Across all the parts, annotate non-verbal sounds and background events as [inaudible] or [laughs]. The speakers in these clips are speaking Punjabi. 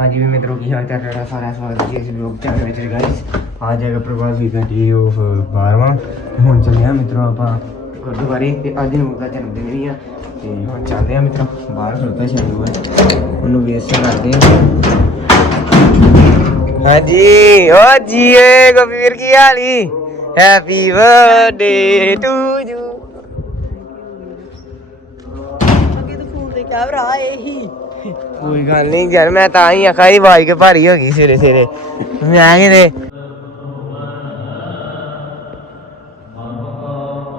ਹਾਂਜੀ ਵੀ ਮਿੱਤਰੋ, ਕੀ ਹਾਲ ਚਾਲ ਹੈ ਸਾਰਾ ਸਵਾਗਤ ਹੈ ਇਸ ਲੋਕ ਚੈਨਲ ਵਿੱਚ ਗਾਇਸ ਅੱਜ ਹੈਗਾ ਪ੍ਰਭਾਤ ਵੀ ਦਾ ਡੇ ਆਫ 12ਵਾਂ ਤੇ ਹੁਣ ਚੱਲੇ ਆ ਮਿੱਤਰੋ ਆਪਾਂ ਗੁਰਦੁਆਰੇ, ਤੇ ਅੱਜ ਨੂੰ ਦਾ ਜਨਮ ਦਿਨ ਵੀ ਆ। ਤੇ ਹੁਣ ਚੱਲਦੇ ਆ ਮਿੱਤਰੋ, ਬਾਹਰ ਖੜਦਾ ਸ਼ਾਇਦ ਹੋਇਆ ਉਹਨੂੰ ਵੇਸ ਕਰਦੇ ਆ ਹਾਂਜੀ, ਓ ਜੀਏ ਗੰਭੀਰ ਕੀ ਹਾਲੀ ਹੈਪੀ ਬਰਥਡੇ ਟੂ ਯੂ ਅੱਗੇ ਤਾਂ ਫੋਨ ਤੇ ਕੈਮਰਾ ਆਏ ਹੀ ਕੋਈ ਗੱਲ ਨਹੀਂ ਯਾਰ, ਮੈਂ ਤਾਂ ਹੀ ਆਖਾਂ ਇਹ ਵਾਜ ਕੇ ਭਾਰੀ ਹੋ ਗਈ ਸਵੇਰੇ ਸਵੇਰੇ। ਮੈਂ ਕਿਤੇ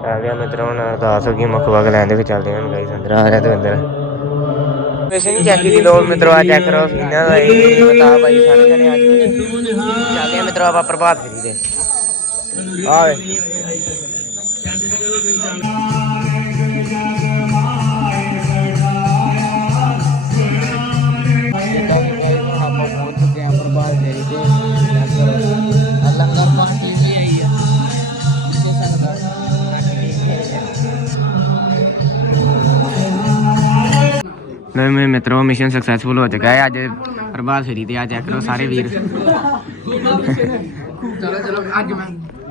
ਆ ਗਿਆ ਮਿੱਤਰੋ, ਹੁਣ ਅਰਦਾਸ ਹੋ ਗਈ, ਮੁੱਖ ਵਗ ਲੈਂਦੇ ਕਿ ਚੱਲਦੇ ਹਾਂ ਗਾਈਸ ਅੰਦਰ ਆ ਰਿਹਾ ਤੇ ਅੰਦਰ। ਵੈਸੇ ਨਹੀਂ ਚੈੱਕ ਦੀ ਲੋੜ ਮਿੱਤਰੋ, ਆ ਚੈੱਕ ਕਰੋ ਸੀਨਾ ਦਾ ਇਹ ਬਤਾ ਬਾਈ ਸਾਰੇ ਜਣੇ ਅੱਜ ਚੱਲਦੇ ਆ ਮਿੱਤਰੋ, ਆਪਾਂ ਪ੍ਰਭਾਤ ਫੇਰੀ ਦੇ ਆਵੇ ਨਹੀਂ ਮੇਰੇ ਮਿੱਤਰੋ ਮਿਸ਼ਨ ਸਕਸੈਸਫੁਲ ਹੋ ਚੁੱਕਾ ਹੈ। ਅੱਜ ਪ੍ਰਭਾਤ ਫੇਰੀ ਤੇ ਆ ਚੈੱਕ ਕਰੋ ਸਾਰੇ ਵੀਰ। ਚਲੋ ਚਲੋ ਅੱਜ ਮੈਂ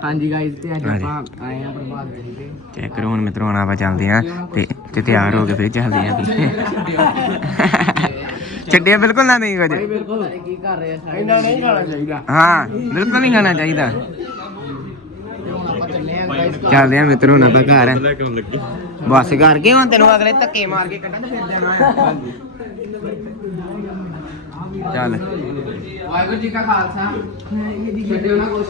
ਹਾਂਜੀ ਗਾਇਸ ਤੇ ਅੱਜ ਹਾਂਜੀ। ਆਪਾਂ ਆਏ ਆ ਪ੍ਰਭਾਤ ਫੇਰੀ ਤੇ। ਚੈੱਕ ਕਰੋ ਹੁਣ ਮਿੱਤਰੋ ਹੁਣ ਆਪਾਂ ਚੱਲਦੇ ਆਂ ਤੇ ਤੇ ਤਿਆਰ ਹੋ ਕੇ ਫਿਰ ਚੱਲਦੇ ਆਂ ਵੀ। ਛੱਡਿਆ ਬਿਲਕੁਲ ਨਾ ਨਹੀਂ ਕੁਝ? ਬਿਲਕੁਲ। ਕੀ ਕਰ ਰਹੇ ਆ ਸਾਰੇ ਇਹਨਾਂ ਨਹੀਂ ਖਾਣਾ ਚਾਹੀਦਾ। ਹਾਂ ਬਿਲਕੁਲ ਨਹੀਂ ਖਾਣਾ ਚਾਹੀਦਾ। ਚੱਲਦੇ ਆਂ ਮਿੱਤਰੋ ਹੁਣ ਆਪਾਂ ਘਰ। ਬਸ ਕਰਕੇ ਹੁਣ ਤੈਨੂੰ ਅਗਲੇ ਧੱਕੇ ਮਾਰ ਕੇ ਕੱਢਣ ਫਿਰ ਦੇਣਾ ਚੱਲ। ਵਾਹਿਗੁਰੂ ਜੀ ਕਾ ਖਾਲਸਾ। ਛੱਡਿਓ ਨਾ ਕੁਛ।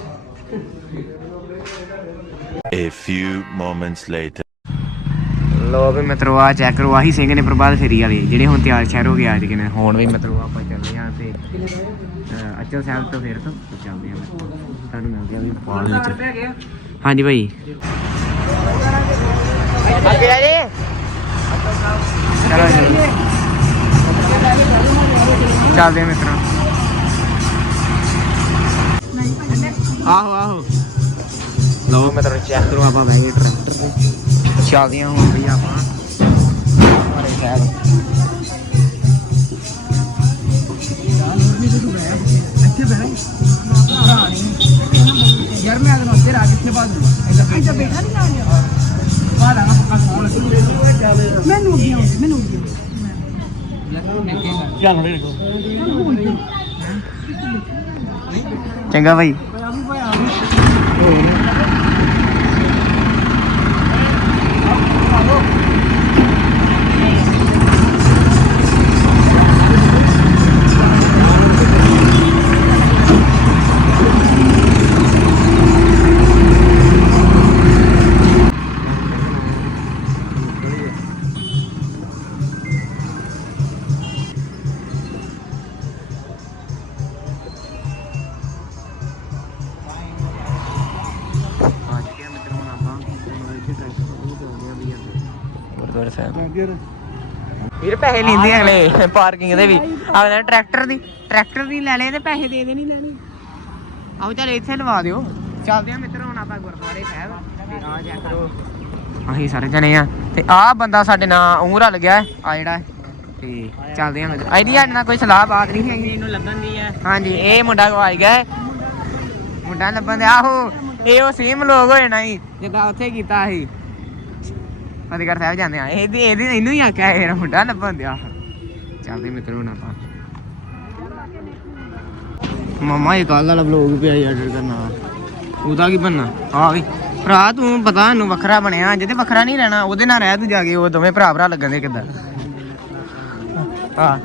A few moments later. ਲੋ ਵੀ ਮਿੱਤਰੋ ਆ ਚੈੱਕ ਕਰੋ ਆਹੀ ਸਿੰਘ ਨੇ ਪ੍ਰਭਾਤ ਫੇਰੀ ਵਾਲੇ ਜਿਹੜੇ ਹੁਣ ਤਿਆਰ ਸ਼ਹਿਰ ਹੋ ਗਏ ਅੱਜ ਕਿਨੇ ਹੁਣ ਵੀ ਮਿੱਤਰੋ ਆਪਾਂ ਚੱਲੇ ਆਂ ਤੇ ਅਹ, ਅਚਲ ਸਾਹਿਬ ਤੋਂ ਫਿਰ ਤੋਂ ਚੱਲਦੇ ਆਂ। ਤੁਹਾਨੂੰ ਮਿਲਦੇ ਆਂ ਵੀ ਬਾਅਦ ਵਿੱਚ। ਹਾਂਜੀ ਭਾਈ। ਅੱਗੇ ਆ ਜੇ ਚਲੋ ਚਲੋ ਚੱਲਦੇ ਆਂ ਮਿੱਤਰੋ ਆਹੋ ਆਹੋ ਲੋ ਮਿੱਤਰੋ ਚੈੱਕ ਕਰੋ ਆਪਾਂ ਬੈਠੇ ਟਰੈਕਟਰ ਤੇ ਚੱਲਦੇ ਆਂ ਹੁਣ ਵੀ ਆਪਾਂ ਹਮਾਰੇ ਸ਼ਹਿਰ ਯਾਰ ਮੈਂ ਅਗਰ ਉੱਤੇ ਆ ਕਿੱਥੇ ਬਾਦ ਦੂੰਗਾ ਇੱਧਰ ਬੈਠਾ ਨਹੀਂ ਆਣਿਆ ਬਾਹਰ ਆ ਪੱਕਾ ਫੋਨ ਮੈਨੂੰ ਉੱਡੀ ਆਉਂਦੀ ਮੈਨੂੰ ਉੱਡੀ ਚੰਗਾ ਭਾਈ ਪੈਸੇ ਲੈਂਦੇ ਆ ਅਗਲੇ ਪਾਰਕਿੰਗ ਦੇ ਵੀ। ਅਗਲੇ ਟਰੈਕਟਰ ਦੀ ਟਰੈਕਟਰ ਦੀ ਲੈ ਲਏ ਤੇ ਪੈਸੇ ਦੇ ਦੇ ਨਹੀਂ ਲੈਣੇ ਆਓ ਚੱਲ ਇੱਥੇ ਲਵਾ ਦਿਓ। ਚੱਲਦੇ ਆ ਮਿੱਤਰ ਹੁਣ ਆਪਾਂ ਗੁਰਦੁਆਰੇ ਸਾਹਿਬ ਤੇ ਆ ਜਾ ਕਰੋ ਅਸੀਂ ਸਾਰੇ ਜਣੇ ਆ। ਤੇ ਆਹ ਬੰਦਾ ਸਾਡੇ ਨਾਲ ਉਮਰ ਹਲ ਗਿਆ ਆ ਜਿਹੜਾ ਤੇ ਚੱਲਦੇ ਆ ਮਿੱਤਰ। ਸਾਡੇ ਨਾਲ ਕੋਈ ਸਲਾਹ ਬਾਤ ਨਹੀਂ ਹੈਗੀ। ਇਹਨੂੰ ਲੱਭਣ ਦੀ ਹੈ। ਹਾਂਜੀ ਇਹ ਮੁੰਡਾ ਗਵਾਈ ਗਿਆ ਹੈ। ਮੁੰਡਾ ਲੱਭਣ ਦੇ ਆਹੋ ਇਹ ਉਹ ਸੇਮ ਲੋਕ ਹੋਏ ਨਾ ਜੀ ਜਿੱਦਾਂ ਉੱਥੇ ਕੀਤਾ ਸੀ। ਫਤਿਹਗੜ੍ਹ ਸਾਹਿਬ ਜਾਂਦੇ ਆ। ਇਹਦੀ ਇਹਦੀ ਇਹਨੂੰ ਹੀ ਆਖਿਆ ਇਹ ਮੁੰਡਾ ਲੱਭਣ ਦਿਆ। ਚੱਲਦੇ ਮਿੱਤਰੋ ਨਾ ਆਪਾਂ। ਮਮਾ ਇਹ ਕੱਲ ਵਾਲਾ ਵਲੋਗ ਪਿਆ ਆਰਡਰ ਕਰਨਾ। ਉਹਦਾ ਕੀ ਬੰਨਾ ਆ ਵੀ। ਭਰਾ ਤੂੰ ਪਤਾ ਨੂੰ ਵੱਖਰਾ ਬਣਿਆ। ਅੱਜ ਤੇ ਵੱਖਰਾ ਨਹੀਂ ਰਹਿਣਾ। ਉਹਦੇ ਨਾਲ ਰਹਿ ਤੂੰ ਜਾ ਕੇ ਉਹ ਦੋਵੇਂ ਭਰਾ ਭਰਾ ਲੱਗਣ ਦੇ ਕਿੱਦਾਂ? ਹਾਂ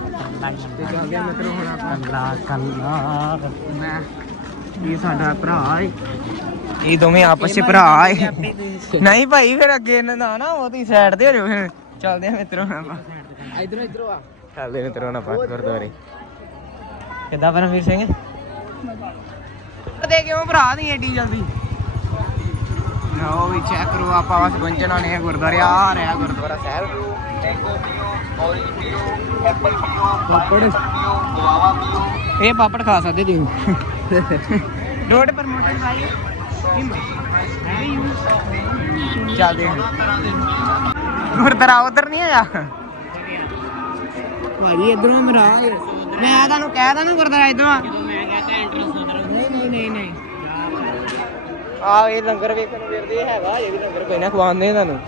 ਤੇ ਚੱਲਦੇ ਆ। ਮਿੱਤਰੋ ਹੁਣ ਆਪਾਂ ਕੱਲਾ ਕੱਲਾ ਮੈਂ ਇਹ ਸਾਡਾ ਭਰਾ ਏ। ਇਹ ਦੋਵੇਂ ਆਪਸ ਵਿੱਚ ਭਰਾ ਏ ਨਹੀਂ ਭਾਈ ਫਿਰ ਅੱਗੇ ਇਹਨਾਂ ਦਾ ਨਾ ਉਹ ਤੁਸੀਂ ਸਾਈਡ ਤੇ ਹੋ ਜਾਓ ਫਿਰ। ਚੱਲਦੇ ਆ ਮਿੱਤਰੋ ਹੁਣ ਆਪਾਂ। ਇਧਰੋਂ ਇਧਰੋਂ ਆ। ਚੱਲਦੇ ਮਿੱਤਰੋ ਹੁਣ ਆਪਾਂ ਗੁਰਦੁਆਰੇ। ਕਿੱਦਾਂ ਪਰਮਵੀਰ ਸਿੰਘ? ਦੇ ਕਿਉਂ ਭਰਾ ਨਹੀਂ ਏਡੀ ਜਲਦੀ? ਲਓ ਵੀ ਚੈੱਕ ਕਰੋ ਆਪਾਂ ਬਸ ਪਹੁੰਚਣਾ ਨੇ ਗੁਰਦੁਆਰੇ। ਆ ਰਿਹਾ ਗੁਰਦੁਆਰਾ ਸਾਹਿਬ। ਇਹ ਪਾਪੜ ਖਾ ਸਕਦੇ ਜੀ [laughs] ਰੋਡ ਪਰ ਮੋਟਰ ਭਾਈ। ਚੱਲਦੇ ਹਾਂ ਉਧਰ ਨਹੀਂ ਹੈਗਾ? ਭਾਜੀ ਇਧਰੋਂ ਮੇਰਾ ਮੈਂ ਤੁਹਾਨੂੰ ਕਹਿ ਤਾ ਨਾ ਗੁਰਦੁਆਰਾ ਇਦੋਂ ਆ ਮੈਂ ਕਹਿੰਦਾ ਐਂਟਰੈਂਸ ਨਹੀਂ ਨਹੀਂ ਨਹੀਂ ਨਹੀਂ। ਆ ਇਹ ਲੰਗਰ ਵੇਖਣ ਨੂੰ ਫਿਰਦੇ ਹੈਗਾ ਇਹ ਵੀ ਲੰਗਰ ਕੋਈ ਨਾ ਖਵਾਉਂਦੇ ਤੁਹਾਨੂੰ।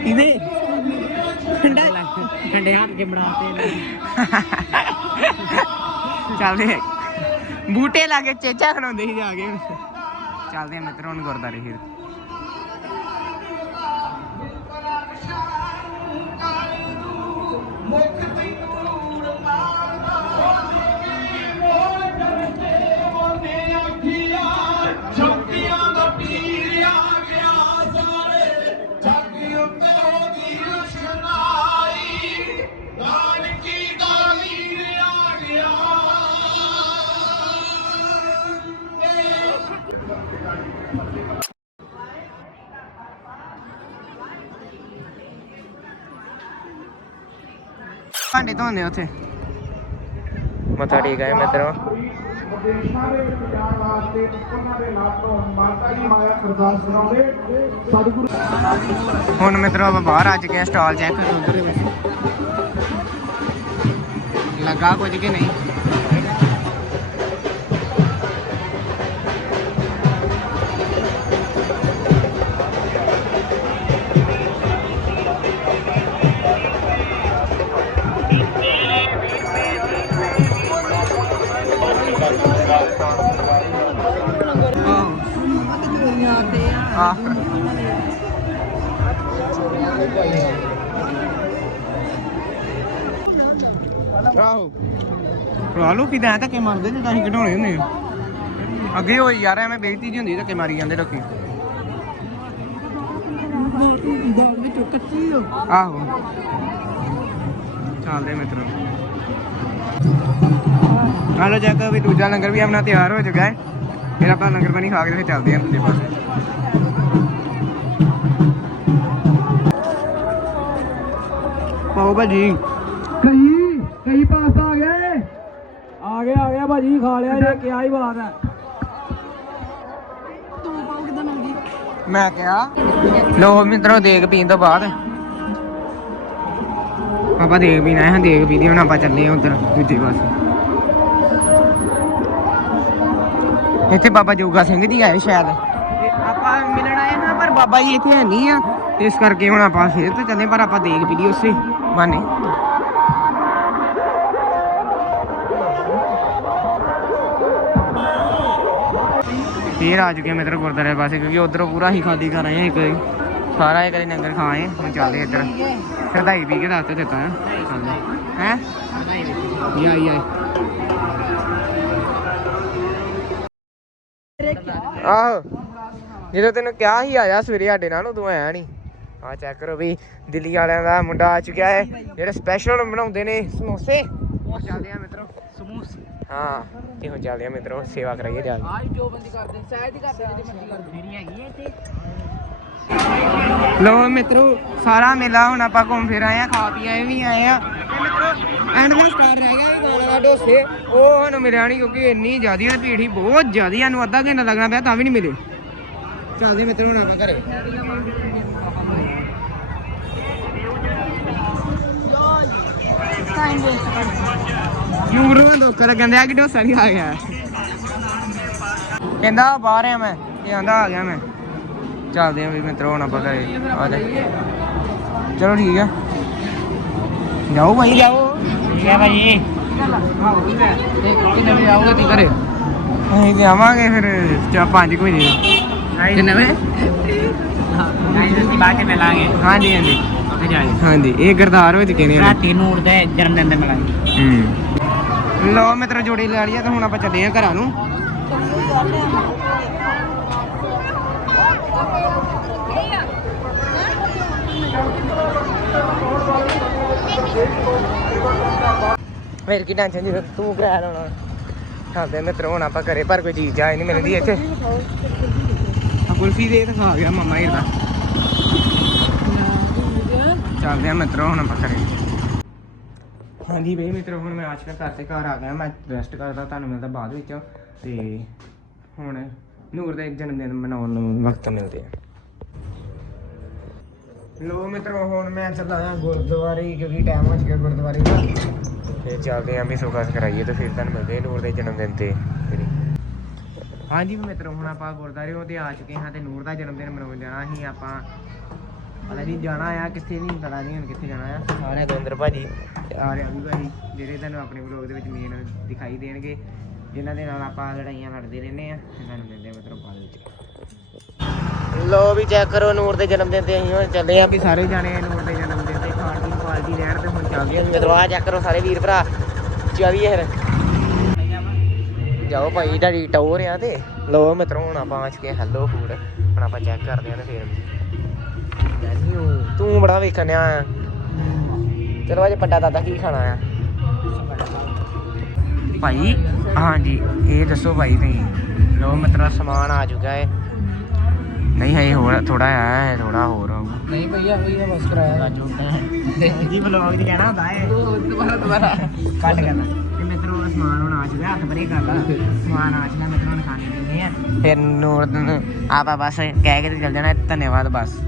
ਇਹਦੇ ਠੰਡਾ ਠੰਡੇ ਹੱਥ ਕੇ ਬਣਾਤੇ ਚੱਲਦੇ ਬੂਟੇ ਲਾ ਕੇ ਚੇਚਾ ਖੜਾਉਂਦੇ ਸੀ ਜਾ ਕੇ। ਚੱਲਦੇ ਆ ਮਿੱਤਰੋਂ ਗੁਰਦਾਰੇ ਫਿਰ। ਧੋਂਦੇ ਉੱਥੇ। ਮੱਥਾ ਟੇਕ ਆਏ ਮਿੱਤਰੋ। ਹੁਣ ਮਿੱਤਰੋ ਆਪਾਂ ਬਾਹਰ ਆ ਚੁੱਕੇ ਆ ਸਟਾਲ ਚੈੱਕ। ਉਧਰ ਲੱਗਾ ਕੁਝ ਕਿ ਨਹੀਂ? ਆਹ ਆਹੋ। ਭਰਾ ਲੋਕੀ ਤਾਂ ਧੱਕੇ ਮਾਰਦੇ ਨੇ ਅਸੀਂ ਘਟਾਉਣੇ ਹੁੰਦੇ ਆ। ਅੱਗੇ ਹੋਈ ਯਾਰ ਐਵੇਂ ਬੇਇੱਜ਼ਤੀ ਜੀ ਹੁੰਦੀ, ਧੱਕੇ ਮਾਰੀ ਜਾਂਦੇ ਲੋਕੀ। ਦਾਲ ਵਿੱਚ ਕੱਚੀ ਹੋ ਆਹੋ। ਚੱਲਦੇ ਮਿੱਤਰੋ। ਹਾਲੋ ਜੱਕ ਵੀ ਦੂਜਾ ਲੰਗਰ ਵੀ ਆਪਣਾ ਤਿਆਰ ਹੋ ਚੁੱਕਾ ਹੈ। ਫਿਰ ਆਪਾਂ ਲੰਗਰ ਪਾਣੀ ਖਾ ਕੇ ਤੇ ਚੱਲਦੇ ਹਾਂ ਦੂਜੇ ਪਾਸੇ। ਪਾਓ ਭਾਜੀ ਕਈ ਕਈ ਪਾਸ ਆ ਗਏ ਆ ਗਿਆ ਆ ਗਿਆ ਭਾਜੀ ਖਾ ਲਿਆ ਜੇ ਕਿਆ ਹੀ ਬਾਤ ਹੈ ਤੂੰ ਪਾਉ ਕਿਦਾਂ ਮਿਲ ਗਈ ਮੈਂ ਕਿਹਾ ਲੋ ਮਿੱਤਰੋ ਦੇਗ ਪੀਣ ਤੋਂ ਬਾਅਦ ਆਪਾਂ ਦੇਗ ਪੀਣਾ ਹੈ ਦੇਗ ਪੀਦੀ ਹੁਣ ਆਪਾਂ ਚੱਲੇ ਹਾਂ ਉਧਰ ਦੂਜੇ ਪਾਸੇ ਇੱਥੇ ਬਾਬਾ ਜੋਗਾ ਸਿੰਘ ਜੀ ਆਏ ਸ਼ਾਇਦ। ਬਾਬਾ ਜੀ ਇੱਥੇ ਹੈ ਨਹੀਂ ਆ। ਇਸ ਕਰਕੇ ਹੁਣ ਆਪਾਂ ਫੇਰ ਤੋਂ ਚੱਲੇ, ਪਰ ਆਪਾਂ ਦੇਗ ਪੀ ਲਈ ਉਸੇ ਬਾਨੇ ਫੇਰ ਆ ਚੁੱਕੇ ਮਿੱਤਰ ਗੁਰਦਾਰੇ ਪਾਸੇ, ਕਿਉਂਕਿ ਉਧਰੋਂ ਪੂਰਾ ਹੀ ਖਾਲੀ ਕਰ ਆਏ ਹਾਂ ਸਾਰਾ ਇੱਕ ਵਾਰੀ ਲੰਗਰ ਖਾ ਹੁਣ ਚੱਲਦੇ ਇੱਧਰ। ਸਰਦਾਈ ਪੀ ਕੇ ਦੱਸ ਦਿੱਤਾ ਹੈ? ਹੈ ਯਾ ਯਾ ਆਹੋ। ਜਦੋਂ ਤੈਨੂੰ ਕਿਹਾ ਹੀ ਆਇਆ ਸਵੇਰੇ ਸਾਡੇ ਨਾਲ ਉਦੋਂ ਆਇਆ ਨਹੀਂ। ਆ ਚੈੱਕ ਕਰੋ ਵੀ ਦਿੱਲੀ ਵਾਲਿਆਂ ਦਾ ਮੁੰਡਾ ਆ ਚੁੱਕਿਆ ਹੈ। ਜਿਹੜੇ ਸਪੈਸ਼ਲ ਬਣਾਉਂਦੇ ਨੇ ਸਮੋਸੇ। ਉਹ ਚੱਲਦੇ ਆ ਮਿੱਤਰੋ। ਸਮੋਸੇ। ਹਾਂ ਤੇ ਹੁਣ ਚੱਲਦੇ ਆ ਮਿੱਤਰੋ ਸੇਵਾ ਕਰਾਈਏ ਜਾ ਕੇ ਆਹ ਜੋ ਬੰਦੀ ਕਰਦੇ ਸ਼ਾਇਦ ਹੀ ਕਰਦੇ ਜਿਹੜੀ ਮਰਜ਼ੀ ਕਰਦੇ ਮੇਰੀ ਹੈਗੀ ਹੈ ਇੱਥੇ। ਲੋ ਮਿੱਤਰੋ ਸਾਰਾ ਮੇਲਾ ਹੁਣ ਆਪਾਂ ਘੁੰਮ ਫਿਰ ਆਏ ਆ ਖਾ ਪੀ ਆਏ ਵੀ ਆਏ ਆ। ਤੇ ਮਿੱਤਰੋ ਐਂਡ ਵਿੱਚ ਸਟਾਰ ਰਹਿ ਗਿਆ ਇਹ ਗਾਣਾ ਦਾ ਡੋਸੇ ਉਹ ਸਾਨੂੰ ਮਿਲਿਆ ਨਹੀਂ ਕਿਉਂਕਿ ਇੰਨੀ ਜ਼ਿਆਦੀ ਭੀੜ ਸੀ ਬਹੁਤ ਜ਼ਿਆਦੀ ਸਾਨੂੰ ਅੱਧਾ ਘੰਟਾ ਲੱਗਣਾ ਪਿਆ ਤਾਂ ਵੀ ਨਹੀਂ ਮਿਲੇ। ਚੱਲਦੇ ਮਿੱਤਰੋ ਹੁਣ ਆਪਾਂ ਘਰੇ। ਟਾਈਮ ਵੇਸਟ ਕਰ ਨੂਰ ਨੂੰ ਲੋਕਾਂ ਕਹਿੰਦੇ ਆ ਕਿ ਡੋਸਾ ਨਹੀਂ ਆ ਗਿਆ। ਕਹਿੰਦਾ ਬਾਹਰ ਆ ਮੈਂ ਇਹ ਆਂਦਾ ਆ ਗਿਆ ਮੈਂ। ਚੱਲਦੇ ਆ ਵੀ ਮਿੱਤਰੋ ਹੁਣ ਆਪਾਂ ਘਰੇ ਆ ਜਾ। ਚਲੋ ਠੀਕ ਆ। ਜਾਓ ਭਾਈ ਜਾਓ। ਹੈ ਭਾਈ। ਕਿੰਨੇ ਵਜੇ ਆਓਗੇ ਤੀ ਘਰੇ? ਅਸੀਂ ਤੇ ਆਵਾਂਗੇ ਫਿਰ ਚਾ 5 ਵਜੇ। ਕਿੰਨੇ ਵਜੇ ਅਸੀਂ ਬਾਅਦ ਚ ਮਿਲਾਂਗੇ ਹਾਂਜੀ ਹਾਂਜੀ। ਉੱਥੇ ਜਾ ਕੇ ਹਾਂਜੀ ਇਹ ਗਰਦਾਰ ਵਿੱਚ ਕਹਿੰਦੇ ਨੇ ਰਾਤੀ ਨੂਰ ਦੇ ਜਨਮ ਦਿਨ ਤੇ ਮਿਲਾਂਗੇ ਹੂੰ। ਲੋ ਮਿੱਤਰੋ ਜੋੜੀ ਲੈ ਲਈ ਆ ਤੇ ਹੁਣ ਆਪਾਂ ਚੱਲੇ ਆ ਘਰਾਂ ਨੂੰ। ਫਿਰ ਕੀ ਟੈਨਸ਼ਨ ਜੀ ਤੂੰ ਕਰਾ ਲੈਣਾ ਖਾਂਦੇ ਮਿੱਤਰੋ ਹੁਣ ਆਪਾਂ ਘਰੇ ਪਰ ਕੋਈ ਚੀਜ਼ ਜਾਏ ਨਹੀਂ ਮਿਲਦੀ ਇੱਥੇ। ਕੁਲਫੀ ਦੇ ਤਾਂ ਗਿਆ ਮਮਾ ਇਹਦਾ। ਚੱਲਦੇ ਆ ਮਿੱਤਰੋ, ਹੁਣ ਆਪਾਂ ਘਰੇ। ਹਾਂਜੀ ਬਈ ਮਿੱਤਰੋ, ਹੁਣ ਮੈਂ ਆਸ਼ਕਾ ਘਰ ਤੇ ਘਰ ਆ ਗਿਆ। ਮੈਂ ਰੈਸਟ ਕਰਦਾ ਤੁਹਾਨੂੰ ਮਿਲਦਾ ਬਾਅਦ ਵਿੱਚ। ਤੇ ਹੁਣ ਨੂਰ ਦਾ ਜਨਮ ਦਿਨ ਮਨਾਉਣ ਨੂੰ ਵਕਤ ਮਿਲਦੇ ਆ। ਲੋ ਮਿੱਤਰੋ, ਹੁਣ ਮੈਂ ਚੱਲਾ ਆ ਗੁਰਦੁਆਰੇ, ਕਿਉਂਕਿ ਟਾਈਮ ਹੋ ਚੁੱਕਿਆ ਗੁਰਦੁਆਰੇ ਦਾ। ਫਿਰ ਚੱਲਦੇ ਆਂ ਵੀ ਸੁਖਾਸ ਕਰਾਈਏ ਤੇ ਫਿਰ ਤੁਹਾਨੂੰ ਮਿਲਦੇ ਨੂਰ ਦੇ ਜਨਮ ਦਿਨ ਤੇ। ਹਾਂਜੀ ਮਿੱਤਰੋ ਹੁਣ ਆਪਾਂ ਗੁਰਦੁਆਰੇ ਤੇ ਆ ਚੁੱਕੇ ਹਾਂ ਤੇ ਨੂਰ ਦਾ ਜਨਮ ਦਿਨ ਮਨਾਉਣ ਜਾਣਾ ਸੀ ਆਪਾਂ। ਪਤਾ ਨਹੀਂ ਜਾਣਾ ਆ ਕਿੱਥੇ ਨਹੀਂ ਪਤਾ ਨਹੀਂ ਹੁਣ ਕਿੱਥੇ ਜਾਣਾ ਆ। ਸਾਰੇ ਦਵਿੰਦਰ ਭਾਜੀ। ਤੇ ਆ ਰਿਹਾ ਵੀ ਭਾਜੀ ਜਿਹੜੇ ਤੁਹਾਨੂੰ ਆਪਣੇ ਵਲੋਗ ਦੇ ਵਿੱਚ ਮੇਨ ਦਿਖਾਈ ਦੇਣਗੇ ਜਿਨ੍ਹਾਂ ਦੇ ਨਾਲ ਆਪਾਂ ਲੜਾਈਆਂ ਲੜਦੇ ਰਹਿੰਦੇ ਆ ਤੁਹਾਨੂੰ ਮਿਲਦੇ ਆ ਮਿੱਤਰੋ ਬਾਅਦ ਵਿੱਚ। ਲੋ ਵੀ ਚੈੱਕ ਕਰੋ ਨੂਰ ਦੇ ਜਨਮ ਦਿਨ ਤੇ ਅਸੀਂ ਹੁਣ ਚੱਲੇ ਆ ਵੀ ਸਾਰੇ ਜਾਣੇ ਨੂਰ ਦੇ ਜਨਮ ਦਿਨ ਤੇ ਖਾਣ ਦੀ ਪਾਰਟੀ ਲੈਣ ਤੇ ਹੁਣ ਚੱਲਦੇ ਆ ਮਿੱਤਰੋ ਆ ਚੈੱਕ ਕਰੋ ਸਾਰੇ ਵੀਰ ਭਰਾ। ਚੱਲੀਏ ਫਿਰ। ਜਾਓ ਭਾਈ ਤੁਹਾਡੀ ਟੌਰ ਆ ਤੇ। ਲੋ ਮਿੱਤਰੋ ਹੁਣ ਆਪਾਂ ਆ ਚੁੱਕੇ ਹੈਲੋ ਫੂਡ ਹੁਣ ਆਪਾਂ ਚੈੱਕ ਕਰਦੇ ਆ ਤੇ ਫਿਰ ਮੈਨੂ ਤੂੰ ਬੜਾ ਵੇਖਣ ਆ। ਚਲੋ ਅੱਜ ਪੱਡਾ ਦਾਦਾ ਕੀ ਖਾਣਾ ਆ? ਭਾਈ ਹਾਂਜੀ ਇਹ ਦੱਸੋ ਭਾਈ ਤੁਸੀਂ। ਲੋ ਮਿੱਤਰੋ ਸਮਾਨ ਆ ਚੁੱਕਾ ਹੈ ਨਹੀਂ ਹੈ ਹੋਰ ਥੋੜਾ ਆ ਹੈ ਥੋੜਾ ਹੋਰ ਨਹੀਂ ਭਈਆ ਭਈਆ ਬਸ ਕਰਾਇਆ। ਜੀ ਵਲੌਗ ਦੀ ਕਹਿਣਾ ਹੁੰਦਾ ਹੈ ਦੁਬਾਰਾ ਦੁਬਾਰਾ। ਕੱਟ ਕਰਨਾ। ਸਮਾਨ ਹੁਣ ਆ ਚੁੱਕਾ ਹੱਥ ਪਰੇ ਕਰਦਾ ਸਮਾਨ ਆ ਚੁੱਕਾ ਮਿੱਤਰੋ ਹੁਣ ਖਾਣੇ ਦਿੰਦੇ ਆ। ਫਿਰ ਨੂਰ ਨੂੰ ਆਪਾਂ ਬਸ ਕਹਿ ਕੇ ਤੇ ਚੱਲ ਜਾਣਾ ਧੰਨਵਾਦ ਬਸ।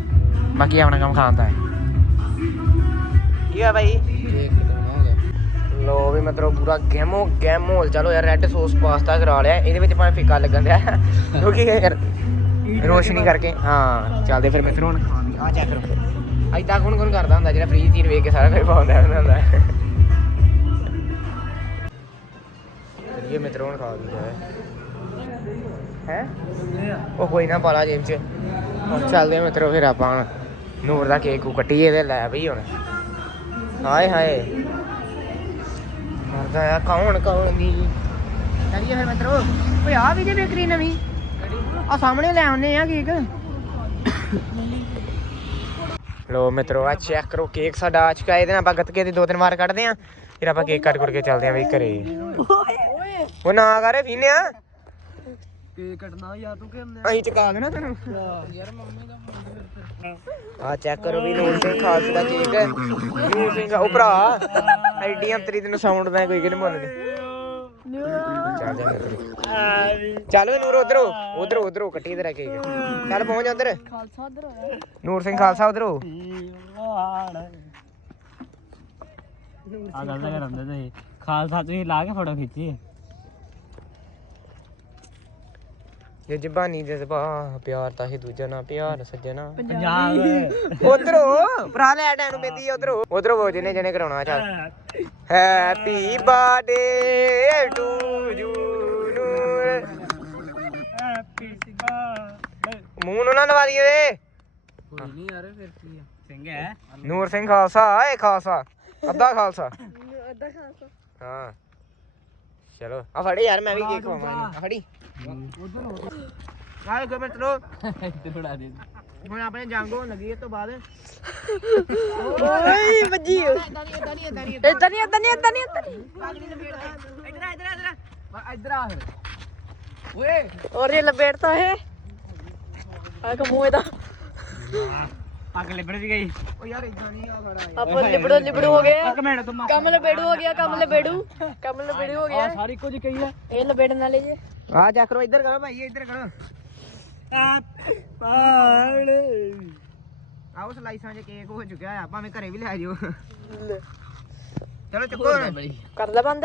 ਬਾਕੀ ਆਪਣਾ ਕੰਮ ਖਾਣ ਦਾ ਹੈ। ਕੀ ਆ ਭਾਈ ਕੇਕ ਕਟਾਉਣਾ ਹੋ ਗਿਆ ਲੋ ਵੀ ਮਤਲਬ ਪੂਰਾ ਗੈਮੋ ਗੈਮ ਹੋਲ ਚਲੋ ਯਾਰ ਰੈੱਡ ਸੌਸ ਪਾਸਤਾ ਕਰਾ ਲਿਆ ਇਹਦੇ ਵਿੱਚ ਭਾਵੇਂ ਫਿੱਕਾ ਲੱਗਣ ਦਿਆ। ਕਿਉਂਕਿ ਯਾਰ ਰੋਸ਼ਨੀ ਕਰਕੇ ਹਾਂ ਚੱਲਦੇ ਫਿਰ ਮਿੱਤਰੋ ਹੁਣ ਖਾਣ ਦੀ ਆ ਚੈੱਕ ਕਰੋ ਅੱਜ ਤੱਕ ਹੁਣ ਕੌਣ ਕਰਦਾ ਹੁੰਦਾ ਜਿਹੜਾ ਫ੍ਰੀ ਚੀਜ਼ ਵੇਖ ਕੇ ਸਾਰਾ ਕੁਝ ਪਾਉਂਦਾ ਹੁੰਦਾ। ਚਲਿਏ ਮਿੱਤਰੋ ਹੁਣ ਖਾ ਵੀ ਹੈ। ਹੈ? ਉਹ ਕੋਈ ਨਾ ਪਾਲਾ ਜੇਬ ਚ। ਹੁਣ ਚੱਲਦੇ ਆ ਮਿੱਤਰੋ ਫਿਰ ਆਪਾਂ ਹੁਣ। ਨੂਰ ਦਾ ਕੇਕ ਕੂ ਕੱਟੀਏ ਤੇ ਲੈ ਬਈ ਹੁਣ। ਹਾਏ ਹਾਏ। ਮਰਦਾ ਆ ਕੌਣ ਕੌਣ ਦੀ ਚਲਿਏ ਫਿਰ ਮਿੱਤਰੋ। ਓਏ ਆ ਵੀ ਜੇ ਬੇਕਰੀ ਨਵੀਂ। ਆ ਸਾਹਮਣੇ ਲੈ ਆਉਨੇ ਆ ਕੇਕ। ਲੋ ਮਿੱਤਰੋ ਆ ਚੈੱਕ ਕਰੋ ਕੇਕ ਸਾਡਾ ਆ ਚੁੱਕਾ ਇਹਦੇ ਨਾਲ ਆਪਾਂ ਗੱਤਕੇ ਦੇ ਦੋ ਤਿੰਨ ਵਾਰ ਕੱਢਦੇ ਆ ਫਿਰ ਆਪਾਂ ਕੇਕ ਕੱਟ ਕਰਕੇ ਚੱਲਦੇ ਆ ਵੀ ਘਰੇ। ਉਹ ਨਾ ਕਰੇ ਫੀਨਿਆ ਕੇਕ ਕੱਟਣਾ ਯਾਰ ਤੂੰ ਕਿੰਨੇ ਅਸੀਂ ਚਕਾ ਦੇਣਾ ਤੈਨੂੰ। ਯਾਰ ਮੰਮੀ ਦਾ ਆ ਚੈੱਕ ਕਰੋ ਵੀ ਨੂਰ ਸਿੰਘ ਖਾਲਸੇ ਦਾ ਕੇਕ ਹੈ। ਨੂਰ ਸਿੰਘ ਉਹ ਭਰਾ ਐਡੀ ਅੰਤਰੀ ਤੈਨੂੰ ਸਾਊਂਡ ਦਾ ਕੋਈ ਕਿਹਨੇ ਬੋਲਣੀ ਚੱਲ ਜਾ ਮਿੱਤਰੀ ਚੱਲ ਵੇ ਨੂਰ ਉਧਰੋਂ ਉਧਰੋਂ ਉਧਰੋਂ ਕੱਟੀ ਤੇਰਾ ਕੇਕ। ਚੱਲ ਪਹੁੰਚ ਉਧਰ। ਖਾਲਸਾ ਉਧਰ ਨੂਰ ਸਿੰਘ ਖਾਲਸਾ ਉਧਰੋਂ। ਆ ਗੱਲ ਤਾਂ ਕਰਦੇ ਤੇ ਖਾਲਸਾ ਤੁਸੀਂ ਲਾ ਕੇ ਫੋਟੋ ਖਿੱਚੀ। ਜੇ ਜ਼ਬਾਨੀ ਜਜ਼ਬਾ ਪਿਆਰ ਤਾਂ ਹੀ ਦੂਜਾ ਨਾ ਪਿਆਰ ਸੱਜਣਾ। ਪੰਜਾਬ ਉਧਰੋਂ ਭਰਾ ਲੈ ਡੈਣ ਨੂੰ ਪੈਂਦੀ ਉਧਰੋਂ। ਉਧਰੋਂ ਉਹ ਜਿਹਨੇ ਜਿਹਨੇ ਕਰਾਉਣਾ ਚੱਲ। Happy birthday to you Noor. ਮੂੰਹ ਨੂੰ ਨਾ ਨਵਾਰੀ ਓਏ। ਕੋਈ ਨਹੀਂ ਯਾਰ ਫਿਰ ਕੀ ਆ? ਸਿੰਘ ਹੈ। ਨੂਰ ਸਿੰਘ ਖਾਲਸਾ ਏ ਖਾਲਸਾ। ਅੱਧਾ ਖਾਲਸਾ। ਅੱਧਾ ਖਾਲਸਾ। ਹਾਂ। ਚਲੋ ਆ ਫੜੀ ਯਾਰ ਮੈਂ ਵੀ ਕੇਕ ਖਵਾਵਾਂ ਆ ਫੜੀ। કાલ ગમે મિત્રો ਤੋਂ ਬਾਅਦ। ਓਏ ਹੋ ਗਿਆ ਕਮਲ ਬੇੜੂ ਕਮਲ ਲਬੇੜੂ ਹੋ ਗਿਆ। ਸਾਰੀ ਕੁਝ ਕਹੀ ਹੈ। ਇਹ ਲਬੇੜਨ ਵਾਲੇ ਜੇ। ਆ ਜਾ ਕਰੋ ਇੱਧਰ ਕਰੋ ਭਾਈ ਇੱਧਰ ਕਰੋ। ਆ ਪਾੜ ਆਓ ਸਲਾਈਸਾਂ 'ਚ ਕੇਕ ਹੋ ਚੁੱਕਿਆ ਆ ਭਾਵੇਂ ਘਰੇ ਵੀ ਲੈ ਜਾਓ ਚਲੋ ਚੱਕੋ ਕਰ ਲੈ ਬੰਦ?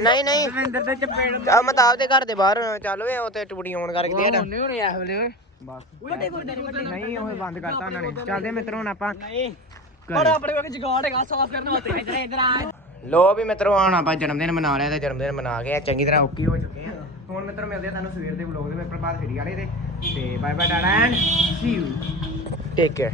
ਨਹੀਂ ਨਹੀਂ। ਦਵਿੰਦਰ ਦੇ ਚਪੇੜ ਆ ਮਤਾਬ ਦੇ ਘਰ ਦੇ ਬਾਹਰ ਚੱਲ ਵੇ ਉਹ ਤੇ ਟੂੜੀ ਆਉਣ ਕਰਕੇ ਦੇ ਹਟਾ ਉਹਨੇ ਹੋਣੇ ਆਹ ਵੇਲੇ ਬਸ। ਨਹੀਂ ਉਹ ਬੰਦ ਕਰਤਾ ਉਹਨਾਂ ਨੇ। ਚੱਲਦੇ ਮਿੱਤਰੋ ਆਪਾਂ ਨਹੀਂ। ਪਰ ਆਪਣੇ ਕੋਲ ਜਗਾੜ ਹੈਗਾ ਸਾਫ਼ ਕਰਨ ਵਾਸਤੇ। ਇਧਰ ਇਧਰ ਆ। ਲੋ ਵੀ ਮਿੱਤਰੋ, ਹੁਣ ਆਪਾਂ ਜਨਮ ਦਿਨ ਮਨਾ ਲਿਆ ਤੇ ਜਨਮ ਦਿਨ ਮਨਾ ਕੇ ਚੰਗੀ ਤਰ੍ਹਾਂ ਓਕੇ ਹੋ ਚੁੱਕੇ ਆ। ਹੁਣ ਮਿੱਤਰੋ, ਮਿਲਦੇ ਆ ਤੁਹਾਨੂੰ ਸਵੇਰ ਦੇ ਵਲੋਗ ਦੇ ਵਿੱਚ ਪ੍ਰਭਾਤ ਫੇਰੀ ਵਾਲੇ ਦੇ ਤੇ bye bye ਡਾਡਾ and see you take care